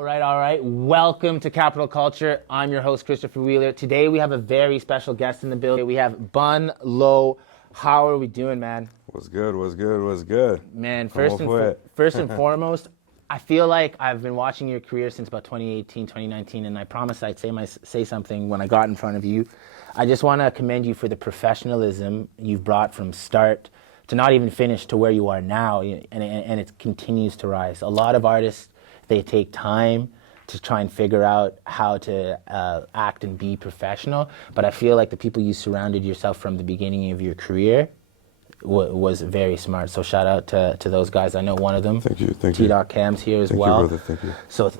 All right. Welcome to Capital Culture. I'm your host, Christopher Wheeler. Today we have a very special guest in the building. We have Bunlo. How are we doing, man? What's good? Man, first and foremost, I feel like I've been watching your career since about 2018, 2019, and I promised I'd say something when I got in front of you. I just want to commend you for the professionalism you've brought from start to not even finish to where you are now, and it continues to rise. A lot of artists, they take time to try and figure out how to act and be professional, but I feel like the people you surrounded yourself from the beginning of your career was very smart. So shout out to those guys. I know one of them. Thank you. T.Cam's here as well. Thank you, brother. Thank you. So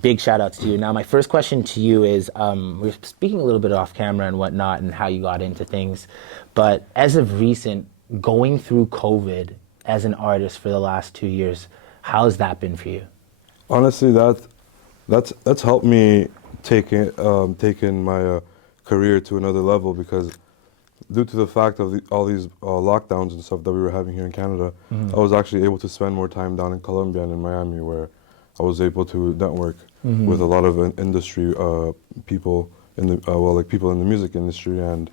big shout outs to you. Now my first question to you is, we're speaking a little bit off camera and whatnot and how you got into things, but as of recent, going through COVID as an artist for the last 2 years, how's that been for you? Honestly, that's helped me taking my career to another level, because due to the fact of all these lockdowns and stuff that we were having here in Canada, I was actually able to spend more time down in Colombia and in Miami, where I was able to network with a lot of industry people in the people in the music industry. And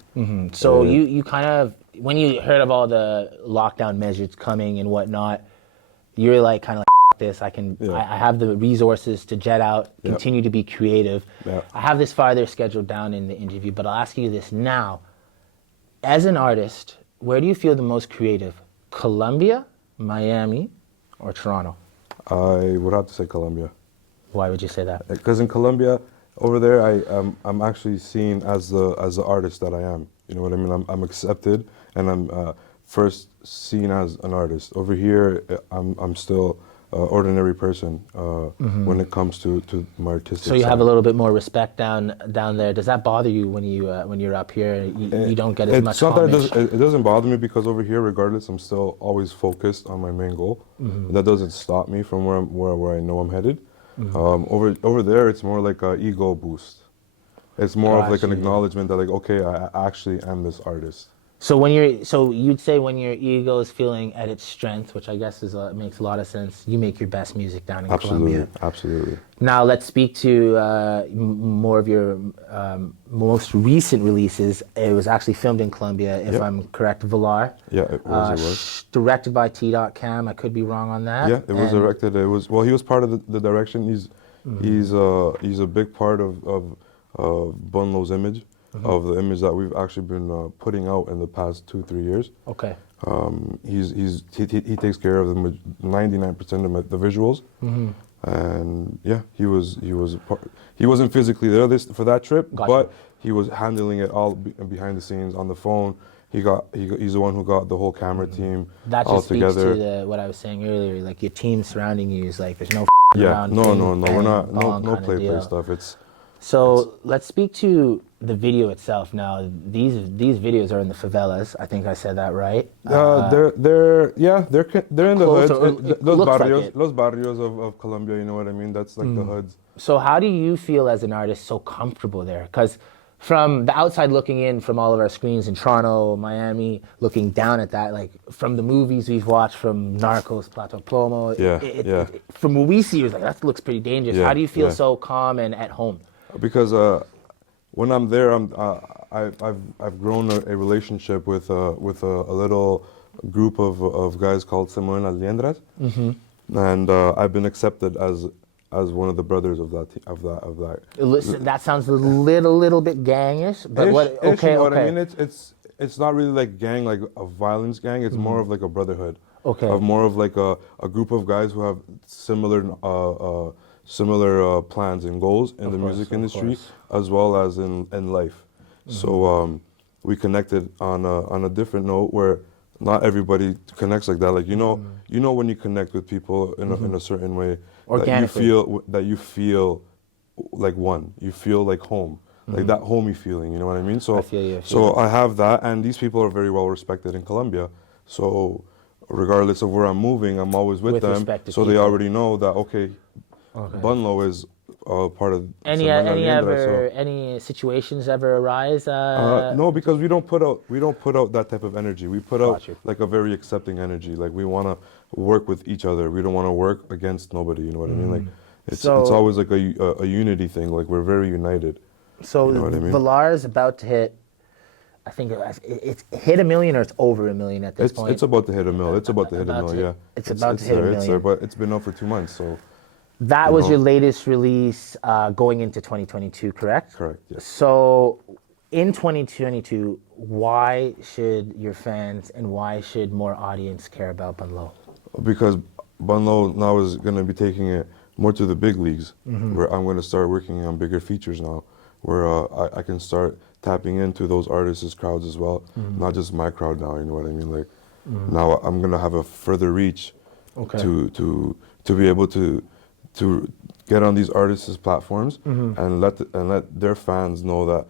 so you kind of, when you heard of all the lockdown measures coming and whatnot, you're like kind of like, this, I have the resources to jet out, continue to be creative. I have this farther scheduled down in the interview, but I'll ask you this now. As an artist, where do you feel the most creative? Colombia, Miami, or Toronto? I would have to say Colombia. Why would you say that? Because in Colombia, over there, I'm actually seen as the artist that I am. You know what I mean? I'm accepted, and I'm first seen as an artist. Over here, I'm still ordinary person when it comes to my artistic So you side. have a little bit more respect down there. Does that bother you when you're up here? You don't get as much homage? It doesn't bother me, because over here, regardless, I'm still always focused on my main goal. That doesn't stop me from where I know I'm headed. Over there, it's more like an ego boost. It's more of like an acknowledgement that, like, okay, I actually am this artist. So you'd say when your ego is feeling at its strength, which I guess makes a lot of sense, you make your best music down in Colombia. Absolutely. Now let's speak to more of your most recent releases. It was actually filmed in Colombia, if I'm correct, Valar. Yeah, it was. Directed by T.Cam. I could be wrong on that. Yeah, it was directed. He was part of the direction. He's a big part of Bunlo's image. Of the image that we've actually been putting out in the past 2-3 years. Okay. He takes care of the 99% of the visuals, and yeah, he wasn't physically there for that trip, but he was handling it all behind the scenes on the phone. He's the one who got the whole camera team that all just together. Speaks to what I was saying earlier, like your team surrounding you is like there's no around. No, we're not no play stuff. So let's speak to the video itself now. These videos are in the favelas. I think I said that right. They're in the hoods. Los barrios of Colombia. You know what I mean? That's like the hoods. So how do you feel as an artist so comfortable there? Because from the outside looking in, from all of our screens in Toronto, Miami, looking down at that, like from the movies we've watched, from Narcos, Plato Plomo, from what we see, it's like that looks pretty dangerous. How do you feel so calm and at home? Because when I'm there, I've grown a relationship with a little group of guys called Simón Alliendras, and I've been accepted as one of the brothers of that. Listen, that sounds a little bit gangish, but what? Okay, you know what I mean? It's not really like gang, like a violence gang. It's more of like a brotherhood. Okay. Of more of like a group of guys who have similar plans and goals in the music industry, as well as in life. So we connected on a different note where not everybody connects like that. Like you know when you connect with people in a certain way, that you feel like one. You feel like home, like that homey feeling. You know what I mean? So I have that, and these people are very well respected in Colombia. So regardless of where I'm moving, I'm always with them. So they already know that Bunlo is part of any situations ever arise? No, because we don't put out that type of energy. We put out like a very accepting energy. Like we want to work with each other. We don't want to work against nobody. You know what I mean? Like It's So- always like a unity thing. Like we're very united. So You know what I mean? Valar is about to hit. I think it's hit 1 million or it's over 1 million at this point. It's about to hit a mill. It's about to hit a About mill. to- Yeah. it's about to hit a there, million. But it's been out for 2 months, so. That you was know. your latest release going into 2022, correct? Correct. Yes. So in 2022, why should your fans and why should more audience care about Bunlo? Because Bunlo now is going to be taking it more to the big leagues, where I'm going to start working on bigger features now, where I can start tapping into those artists' crowds as well, not just my crowd now. You know what I mean? Like now I'm going to have a further reach to be able to get on these artists' platforms and let their fans know that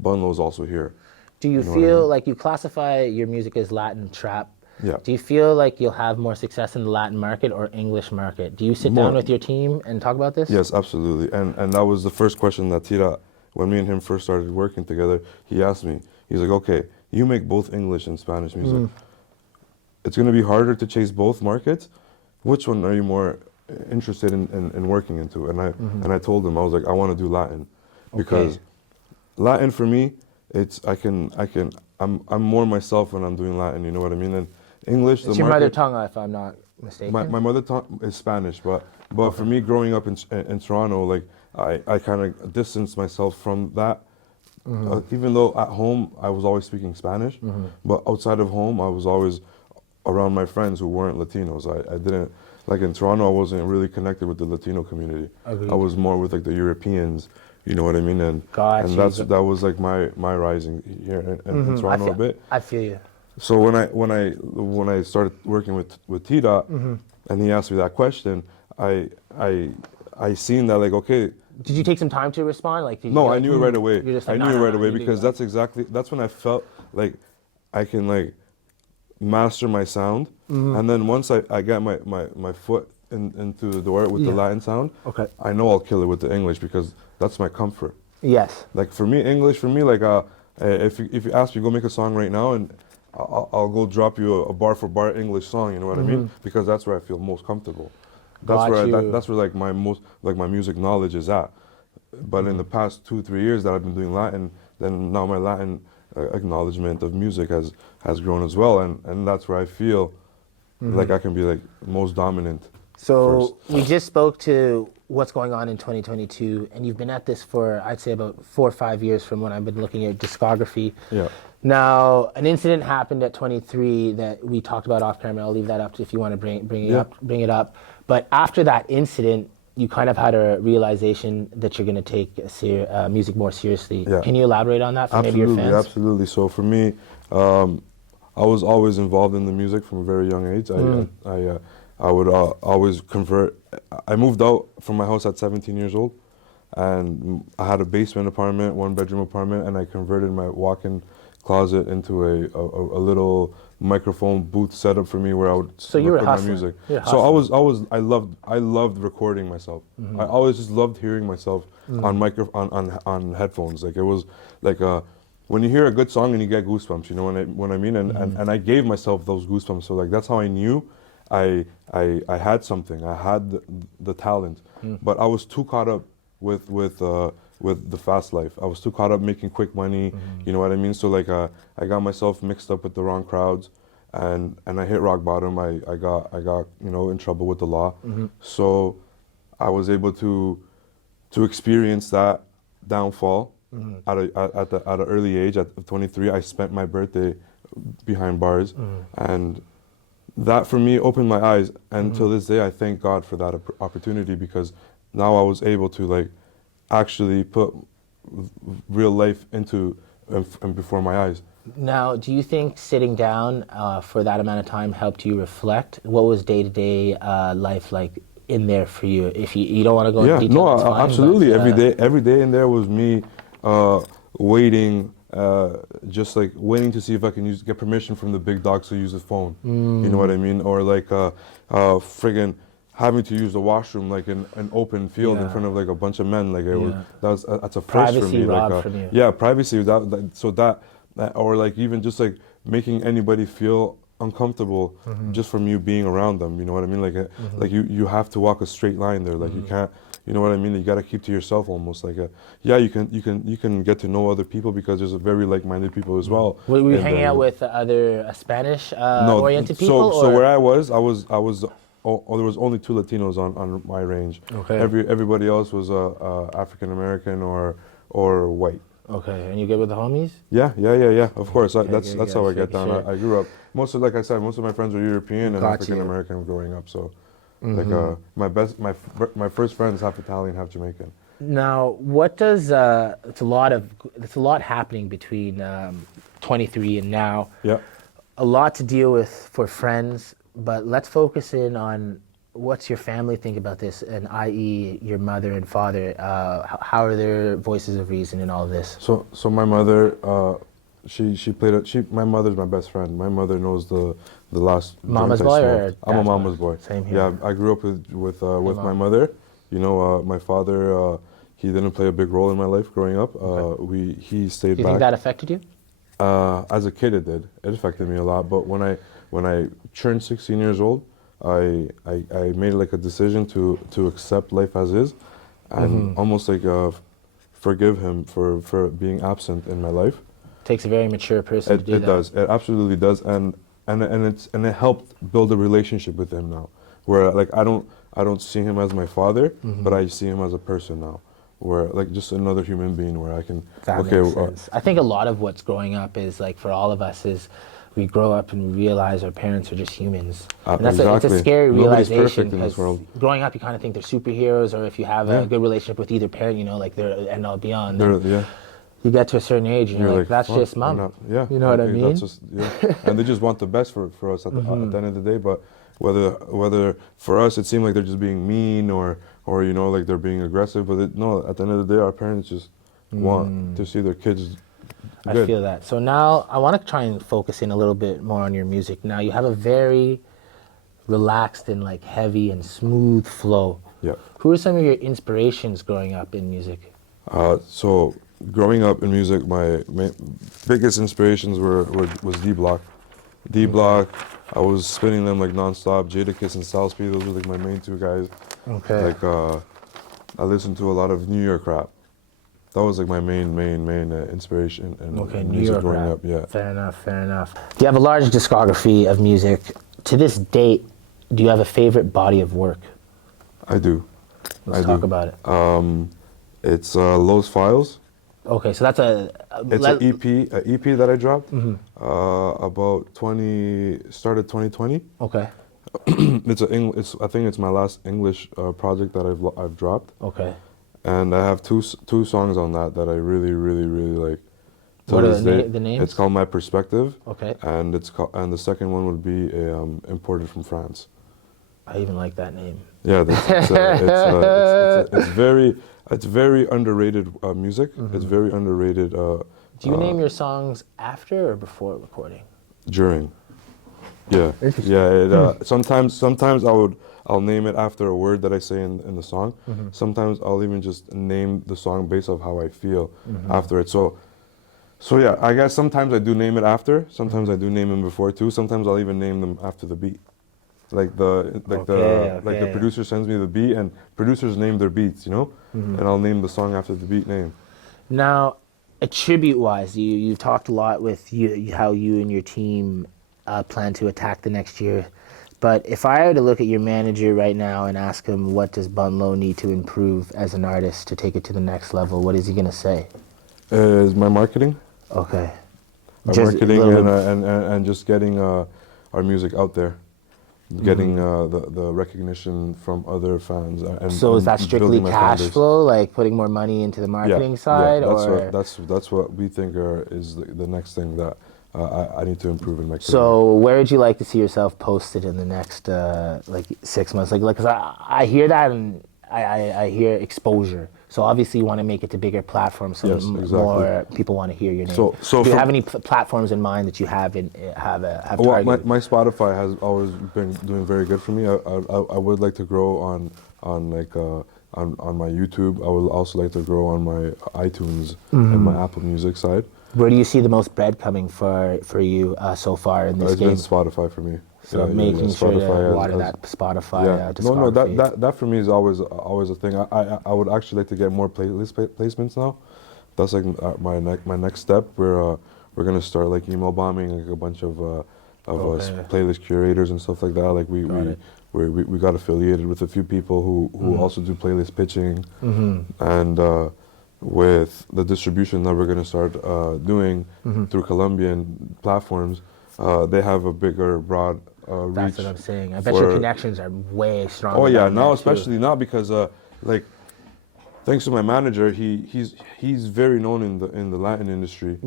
Bunlo's also here. Do you know what I feel mean? like you classify your music as Latin trap? Yeah. Do you feel like you'll have more success in the Latin market or English market? Do you sit down More. with your team and talk about this? Yes, absolutely. And that was the first question that Tira, when me and him first started working together, he asked me. He's like, okay, you make both English and Spanish music. It's going to be harder to chase both markets. Which one are you more interested in working into? And I told him, I was like, I want to do Latin, because Latin for me, I'm more myself when I'm doing Latin. You know what I mean? And English, It's your mother tongue, if I'm not mistaken. my mother tongue is Spanish, but for me, growing up in Toronto, like I kind of distanced myself from that. Even though at home I was always speaking Spanish, but outside of home I was always around my friends who weren't Latinos. I didn't, like in Toronto, I wasn't really connected with the Latino community. Agreed. I was more with like the Europeans. You know what I mean? And that was like my rising here in Toronto a bit. I feel you. So when I started working with T-Dot, and he asked me that question, I seen that, like, okay. Did you take some time to respond? Like, No, I knew it right away. You're just like, I "No, knew no, it right no, away you do because that." that's when I felt like I can like master my sound, and then once I got my foot into the door with the Latin sound, Okay. I know I'll kill it with the English because that's my comfort. Yes. Like for me, English for me, like if you ask me go make a song right now, and I'll go drop you a bar for bar English song. You know what I mean? Because that's where I feel most comfortable. That's where like my music knowledge is at. But in the past 2-3 years that I've been doing Latin, then now my Latin acknowledgement of music has grown as well, and that's where I feel like I can be like most dominant. So we just spoke to what's going on in 2022, and you've been at this for, I'd say, about 4 or 5 years from when I've been looking at discography. Yeah. Now, an incident happened at 23 that we talked about off camera. I'll leave that up if you want to bring it up. But after that incident, you kind of had a realization that you're going to take music more seriously. Yeah. Can you elaborate on that for maybe your fans? Absolutely. So for me, I was always involved in the music from a very young age. I would always convert. I moved out from my house at 17 years old, and I had a basement apartment, 1-bedroom apartment, and I converted my walk-in closet into a little microphone booth setup for me where I would record my music. So I loved recording myself. I always just loved hearing myself on headphones. Like it was like when you hear a good song and you get goosebumps, you know what I mean? And I gave myself those goosebumps. So like that's how I knew I had something. I had the talent, but I was too caught up with the fast life. I was too caught up making quick money. You know what I mean? So like I got myself mixed up with the wrong crowds, and I hit rock bottom. I got in trouble with the law. So I was able to experience that downfall at an early age. At 23, I spent my birthday behind bars, and that for me opened my eyes. And till this day, I thank God for that opportunity, because now I was able to like actually put real life into and before my eyes. Now, do you think sitting down for that amount of time helped you reflect? What was day-to-day life like in there for you? If you don't want to go into detail, that's fine, absolutely. but, Every day in there was me waiting, just like waiting to see if I can get permission from the big dogs to use the phone. You know what I mean? Or like friggin' having to use the washroom like in an open field in front of like a bunch of men. Like that's a first privacy for me. robbed Like from you. yeah, privacy. Or like even just like making anybody feel uncomfortable just from you being around them. You know what I mean? Like like you have to walk a straight line there. Like you know what I mean? You got to keep to yourself almost like yeah, you can get to know other people because there's a very like-minded people as well. Were you And hanging out then- with other Spanish no, oriented people? so or? where I was, there was only two Latinos on my range. Okay. Everybody else was African American or white. Okay, and you good with the homies? Yeah. Of course, that's good, how I sure, get down. sure. I grew up like I said, most of my friends were European and Got African you. American growing up. So, like my first friend is half Italian, half Jamaican. Now, what does it's a lot happening between 23 and now. Yeah. A lot to deal with for friends, but let's focus in on what's your family think about this, and i.e. your mother and father. How are their voices of reason in all this? So my mother, my mother's my best friend. My mother knows the last Mama's joint I boy or smoked. I'm a dad's mama's boy? boy. Same here. Yeah, I grew up with my mom. mother. You know, my father, he didn't play a big role in my life growing up. He stayed Do you back. think that affected you? As a kid, it did. It affected me a lot. But when I turned 16 years old, I made like a decision to accept life as is, and almost like forgive him for being absent in my life. Takes a very mature person to do It that. does. It absolutely does. And it helped build a relationship with him now, where like I don't see him as my father, but I see him as a person now, where like just another human being where I can. That makes sense. I think a lot of what's growing up is like for all of us is we grow up and we realize our parents are just humans. And that's it's a Exactly. scary Nobody's realization perfect in this because world. growing up you kind of think they're superheroes, or if you have a good relationship with either parent, you know, like they're end all beyond. Yeah. You get to a certain age and you're like, that's "Fuck, just mom. I'm not-" Yeah. You know what I okay, mean? That's just, yeah. And they just want the best for us at the end of the day. But whether for us it seemed like they're just being mean or you know like they're being aggressive, but no, at the end of the day our parents just want to see their kids good. I feel that. So now I want to try and focus in a little bit more on your music. Now you have a very relaxed and like heavy and smooth flow. Yeah. Who are some of your inspirations growing up in music? So growing up in music, my biggest inspirations was D Block. D Block, I was spinning them like nonstop. Jadakiss and South Speed, those were like my main two guys. Okay. Like I listened to a lot of New York rap. That was like my main inspiration in New music York growing rap. up. Yeah. Fair enough. You have a large discography of music. To this date, do you have a favorite body of work? I do. Let's talk about it. It's Los Files. Okay, so that's It's an EP that I dropped about started 2020. Okay. I think it's my last English project that I've dropped, Okay. and I have two songs on that I really like. To What are this day. the names? It's called My Perspective. Okay. And the second one would be Imported from France. I even like that name. Yeah, it's very underrated music. It's very underrated. Do you name your songs after or before recording? During. Yeah. Interesting. Yeah. Sometimes I'll name it after a word that I say in the song. Sometimes I'll even just name the song based off how I feel after it. So yeah, I guess sometimes I do name it after. Sometimes I do name them before too. Sometimes I'll even name them after the beat. Like the producer sends me the beat, and producers name their beats, you know, and I'll name the song after the beat name. Now, attribute-wise, you've talked a lot with how you and your team plan to attack the next year. But if I were to look at your manager right now and ask him what does Bunlo need to improve as an artist to take it to the next level, what is he gonna say? Is my marketing? Okay. Marketing and just getting our music out there. Getting the recognition from other fans. So is that strictly building my fan cash base. flow, like putting more money into the marketing side? Yeah, that's what we think is the next thing that I need to improve in my career. So where would you like to see yourself posted in the next 6 months? Like, cause I hear that and I hear exposure. So obviously you want to make it to bigger platforms, so Yes, exactly. more people want to hear your name. So do you have any platforms in mind that you have well, targeted? my Spotify has always been doing very good for me. I would like to grow on my YouTube. I would also like to grow on my iTunes and my Apple Music side. Where do you see the most bread coming for you so far in this It's game? been Spotify for me. So making sure to water that Spotify discography. That for me is always a thing. I would actually like to get more placements now. That's like my next step. We're gonna start like email bombing like a bunch of playlist curators and stuff like that. Like we got affiliated with a few people who also do playlist pitching, and with the distribution that we're gonna start doing through Colombian platforms, they have a bigger, broad reach. That's what I'm saying. I bet your connections are way stronger. Oh yeah, now especially now because like thanks to my manager, he's very known in the Latin industry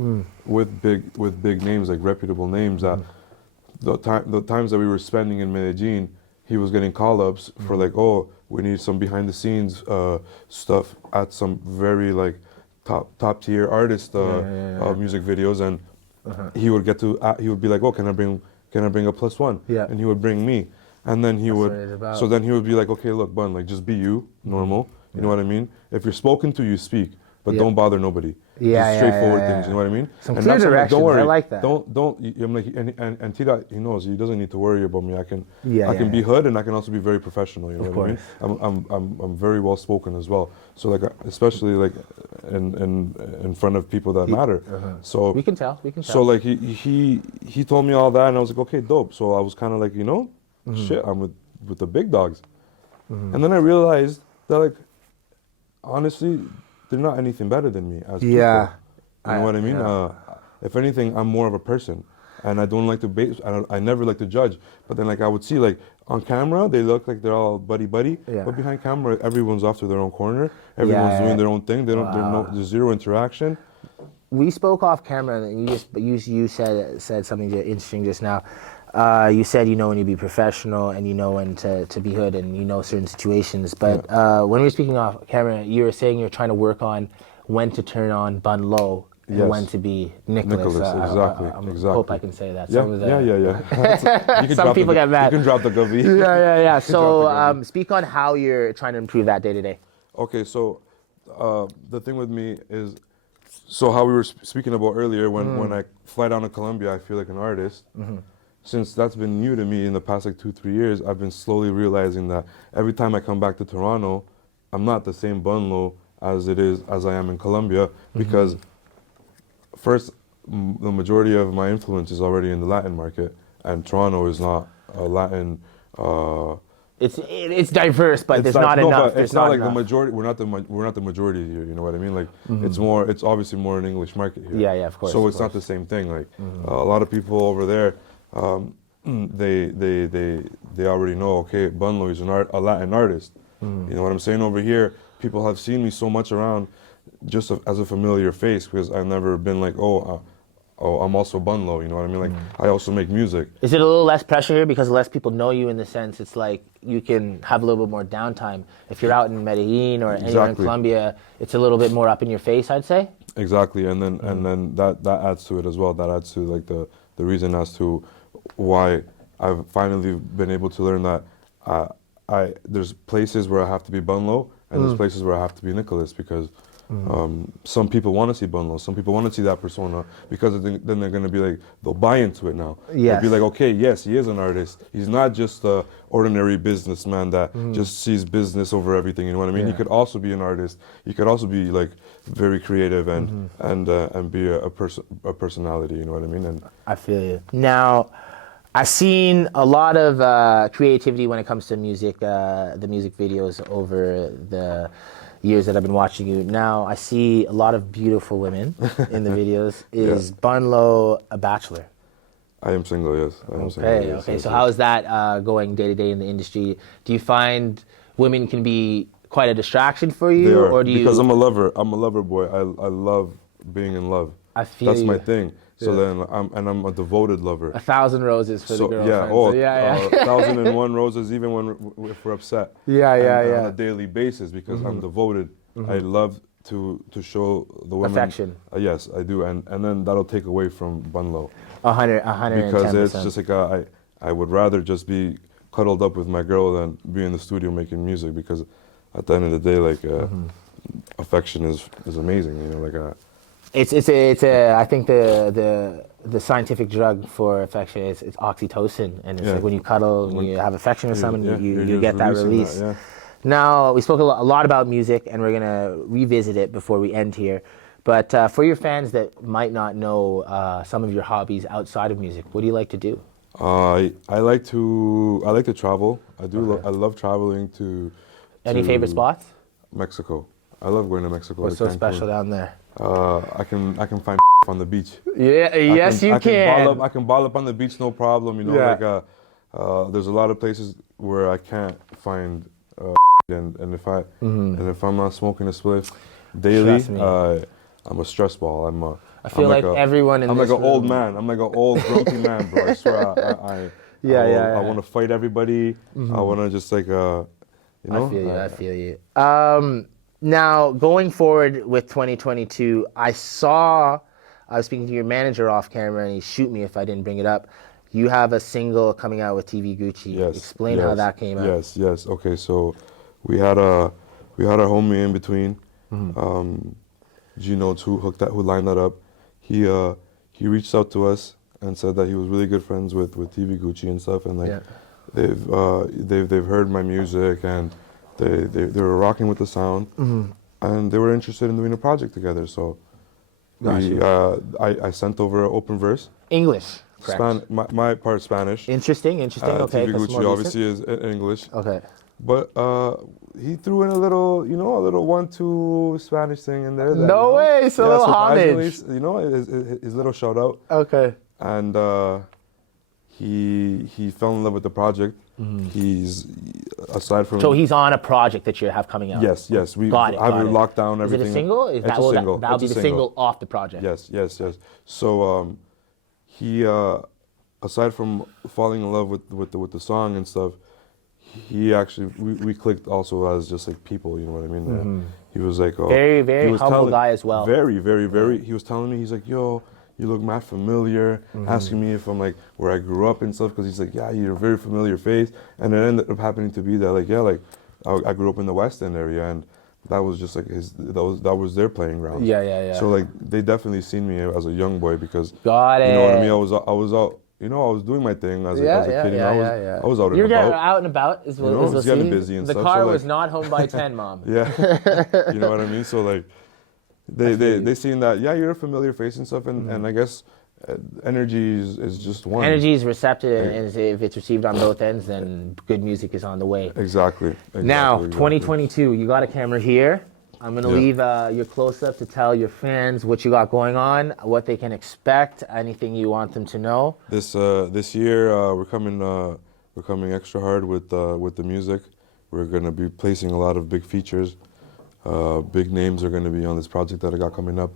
with big names, like reputable names. That the times that we were spending in Medellin, he was getting call-ups for like, oh, we need some behind the scenes stuff at some very like top tier artist music videos, and he would he would be like, oh, can I bring a +1? Yeah. And he would bring me, and then he then he would be like, okay, look, Bun, like just be you, normal. You know what I mean? If you're spoken to, you speak, but don't bother nobody. Just straightforward things. You know what I mean? Some clear directions. Don't worry. I like that. Don't. I'm like, and Tida, he knows. He doesn't need to worry about me. I can be hood, and I can also be very professional. You know what I mean? I'm very well spoken as well. So like, especially like in front of people that matter. So we can tell. So like he told me all that, and I was like, okay, dope. So I was kind of like, shit, I'm with the big dogs, and then I realized that like, honestly, they're not anything better than me as people. You know what I mean? If anything, I'm more of a person, and I don't like to base. I never like to judge. But then, like, I would see, like, on camera, they look like they're all buddy, but behind camera, everyone's off to their own corner. Everyone's doing their own thing. There's zero interaction. We spoke off camera, and you said something interesting just now. You said you know when you be professional and you know when to be hood and you know certain situations. But when we were speaking off camera, you were saying you're trying to work on when to turn on Bunlo and when to be Nicholas. Exactly. I hope I can say that. Yeah. Some people get mad. You can drop the govy. Yeah. So speak on how you're trying to improve that day to day. Okay, so the thing with me is, so how we were speaking about earlier, when I fly down to Colombia, I feel like an artist. Since that's been new to me in the past like 2-3 years, I've been slowly realizing that every time I come back to Toronto, I'm not the same Bunlo as I am in Colombia, because first, the majority of my influence is already in the Latin market, and Toronto is not a Latin. It's diverse, but there's not enough. But it's not like the majority. We're not the majority here. You know what I mean? Like it's obviously more an English market here. Yeah, of course. So it's not the same thing. Like a lot of people over there. They already know, okay, Bunlo is a Latin artist. You know what I'm saying? Over here, people have seen me so much around just as a familiar face, because I've never been like, oh, I'm also Bunlo, you know what I mean? Like, I also make music. Is it a little less pressure here because less people know you, in the sense it's like you can have a little bit more downtime? If you're out in Medellin or anywhere in Colombia, it's a little bit more up in your face, I'd say? Exactly, and then that adds to it as well. That adds to like the reason as to why I've finally been able to learn that there's places where I have to be Bunlo, and there's places where I have to be Nicholas, because some people want to see Bunlo, some people want to see that persona, because then they're going to be like, they'll buy into it now. They'll be like, okay, yes, he is an artist. He's not just an ordinary businessman that just sees business over everything, you know what I mean? He could also be an artist. He could also be like very creative and be a personality, you know what I mean? And I feel you. Now, I've seen a lot of creativity when it comes to music, the music videos over the years that I've been watching you. Now, I see a lot of beautiful women in the videos. Is Bunlo a bachelor? I am single, yes. I am single, yes. Okay. So how is that going day to day in the industry? Do you find women can be quite a distraction for you? They are, or do you... Because I'm a lover boy. I love being in love. I feel That's my thing. So then I'm a devoted lover. 1,000 roses for the girlfriend. 1,001 roses, even if we're upset. On a daily basis, because I'm devoted. I love to show the women affection. Yes, I do, and then that'll take away from Bunlo. 110%. Because it's just like I would rather just be cuddled up with my girl than be in the studio making music, because at the end of the day, like affection is amazing. You know, like I think the scientific drug for affection is it's oxytocin, and it's like when you cuddle, when you have affection with someone, you get that release. Now, we spoke a lot about music, and we're going to revisit it before we end here. But for your fans that might not know some of your hobbies outside of music, what do you like to do? I like to travel. I do. I love traveling to. Any favorite spots? Mexico. I love going to Mexico. What's so special down there? I can find on the beach. Yeah, yes, you can. I can ball up on the beach, no problem. You know, like there's a lot of places where I can't find. And if I'm not smoking a spliff daily, I'm a stress ball. I feel like everyone in I'm this like an room. old man. I'm like an old grumpy man, bro. I swear. I want to fight everybody. I want to just like you know. I feel you. Now going forward with 2022, I was speaking to your manager off camera, and he shoot me if I didn't bring it up. You have a single coming out with TVGucci. Yes. Explain how that came out. Yes. Okay, so we had a homie in between. Gino too, who lined that up. He reached out to us and said that he was really good friends with TVGucci and stuff, and like they've heard my music, and they were rocking with the sound, and they were interested in doing a project together. So I sent over an open verse. English. Correct. My part Spanish. Interesting. Okay. TVGucci obviously is English. Okay. But he threw in a little 1-2 Spanish thing in there. No way, so a little homage. You know, his little shout out. Okay. And he fell in love with the project. He's aside from. So he's on a project that you have coming out. Yes. We got it. locked down everything. Is it a single? It's a single. That'll be the single off the project. Yes. So he aside from falling in love with the song and stuff. He actually, we clicked also as just like people, you know what I mean? He was like, very humble guy as well. Very. He was telling me, he's like, yo, you look mad familiar, asking me if I'm like where I grew up and stuff, because he's like, yeah, you're a very familiar face. And it ended up happening to be that, like, yeah, like I grew up in the West End area, and that was just like that was their playing ground. Yeah. So like they definitely seen me as a young boy because got it. You know what I mean? I was out. You know, I was doing my thing as a kid. I was out and about. You're out and about as well. You know, I was getting busy and stuff. The car was not home by 10, Mom. Yeah, you know what I mean. So like, they seen that. Yeah, you're a familiar face and stuff, and I guess energy is just one. Energy is receptive, and if it's received on both ends, then good music is on the way. Exactly. Now, 2022, you got a camera here. I'm going to leave your close-up to tell your fans what you got going on, what they can expect, anything you want them to know. This year, we're coming extra hard with the music. We're going to be placing a lot of big features. Big names are going to be on this project that I got coming up.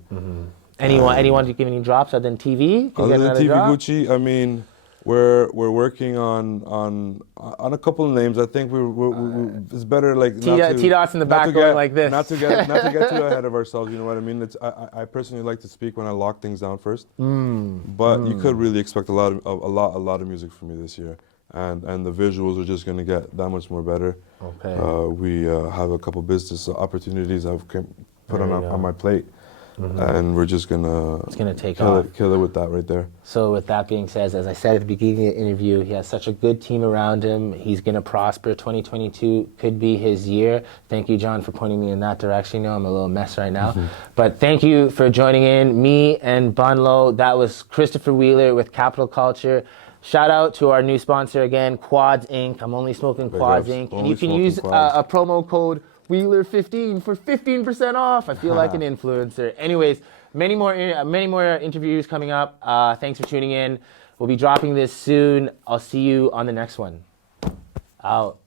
Anyone to give any drops other than TV? Other than TVGucci, I mean, we're working on a couple of names. I think it's better like T-Dot's in the back going like this. Not to get too ahead of ourselves. You know what I mean? I personally like to speak when I lock things down first. But you could really expect a lot of music from me this year, and the visuals are just going to get that much more better. Okay. We have a couple business opportunities I've put on my plate. And we're just gonna kill it with that right there. So with that being said, as I said at the beginning of the interview, he has such a good team around him. He's gonna prosper. 2022 could be his year. Thank you, John, for pointing me in that direction. You know, I'm a little mess right now. But thank you for joining in, me and Bunlo. That was Christopher Wheeler with Capital Culture. Shout out to our new sponsor again, Quads Inc. I'm only smoking Quads Inc. And you can use a promo code Wheeler15 for 15% off. I feel like an influencer. Anyways, many more interviews coming up. Thanks for tuning in. We'll be dropping this soon. I'll see you on the next one. Out.